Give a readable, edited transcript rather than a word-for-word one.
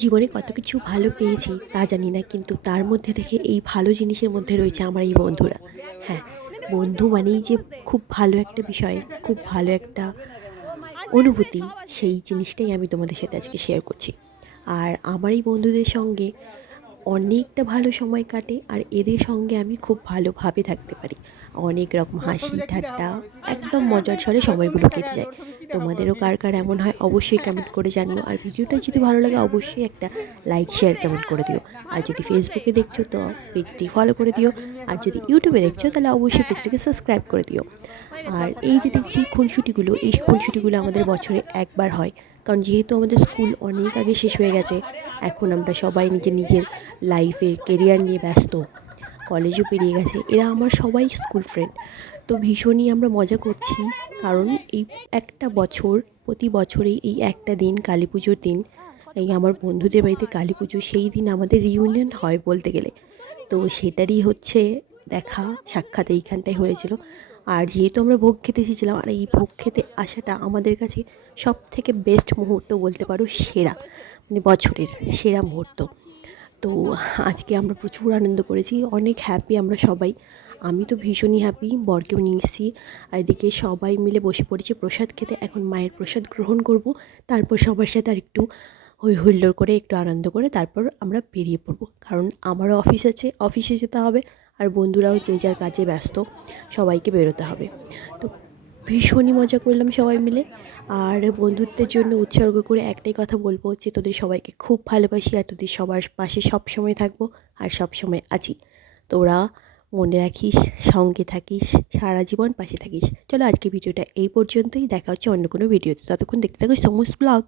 জীবনে কত কিছু ভালো পেয়েছি তা জানি না, কিন্তু তার মধ্যে থেকে এই ভালো জিনিসের মধ্যে রয়েছে আমার এই বন্ধুরা। হ্যাঁ, বন্ধু মানেই যে খুব ভালো একটা বিষয়, খুব ভালো একটা অনুভূতি, সেই জিনিসটাই আমি তোমাদের সাথে আজকে শেয়ার করছি। আর আমার এই বন্ধুদের সঙ্গে অনেকটা ভালো সময় কাটে, আর এদের সঙ্গে আমি খুব ভালোভাবে থাকতে পারি। অনেক রকম হাসি ঠাট্টা, একদম মজার ছলে সময়গুলো কেটে যায়। তোমাদেরও কার কার এমন হয় অবশ্যই কমেন্ট করে জানিও। আর ভিডিওটা যদি ভালো লাগে অবশ্যই একটা লাইক শেয়ার কমেন্ট করে দিও। আর যদি ফেসবুকে দেখছো তো পেজটি ফলো করে দিও। আর যদি ইউটিউবে দেখছো তাহলে অবশ্যই পেজটিকে সাবস্ক্রাইব করে দিও। আর এই যে দেখছি খুনসুটিগুলো, এই খুনসুটিগুলো আমাদের বছরে একবার হয়। কারণ যেহেতু আমাদের স্কুল অনেক আগে শেষ হয়ে গেছে, এখন আমরা সবাই নিজের নিজের লাইফের কেরিয়ার নিয়ে ব্যস্ত, কলেজও পেরিয়ে গেছে। এরা আমার সবাই স্কুল ফ্রেন্ড। তো ভীষণই আমরা মজা করছি, কারণ এই একটা বছর, প্রতি বছরেই এই একটা দিন, কালী পুজোর দিন, এই আমার বন্ধুদের বাড়িতে কালী পুজো, সেই দিন আমাদের রিউনিয়ন হয় বলতে গেলে। তো সেটারই হচ্ছে দেখা সাক্ষাৎ এইখানটায় হয়েছিল। আর যেহেতু আমরা ভোগ খেতে এসেছিলাম, আর এই ভোগ খেতে আসাটা আমাদের কাছে সব থেকে বেস্ট মুহূর্ত বলতে পারো, সেরা, মানে বছরের সেরা মুহূর্ত। তো আজকে আমরা প্রচুর আনন্দ করেছি, অনেক হ্যাপি আমরা সবাই। আমি তো ভীষণই হ্যাপি, বরকেও নিয়ে এসেছি। আর এদিকে সবাই মিলে বসে পড়েছি প্রসাদ খেতে। এখন মায়ের প্রসাদ গ্রহণ করব, তারপর সবার সাথে আর একটু হই হুল্লোড় করে, একটু আনন্দ করে তারপর আমরা বেরিয়ে পড়ব। কারণ আমারও অফিস আছে, অফিসে যেতে হবে। আর বন্ধুরাও যে যার কাজে ব্যস্ত, সবাইকে বেরোতে হবে। তো ভীষণই মজা করলাম সবাই মিলে। আর বন্ধুত্বের জন্য উৎসর্গ করে একটাই কথা বলবো, যে তোদের সবাইকে খুব ভালোবাসি, আর তোদের সবার পাশে সবসময় থাকবো, আর সবসময় আছি। তোরা মনে রাখিস, সঙ্গে থাকিস, সারা জীবন পাশে থাকিস। চলো আজকে ভিডিওটা এই পর্যন্তই, দেখা হচ্ছে অন্য কোনো ভিডিওতে। ততক্ষণ দেখতে থাকো সমুস ব্লগ।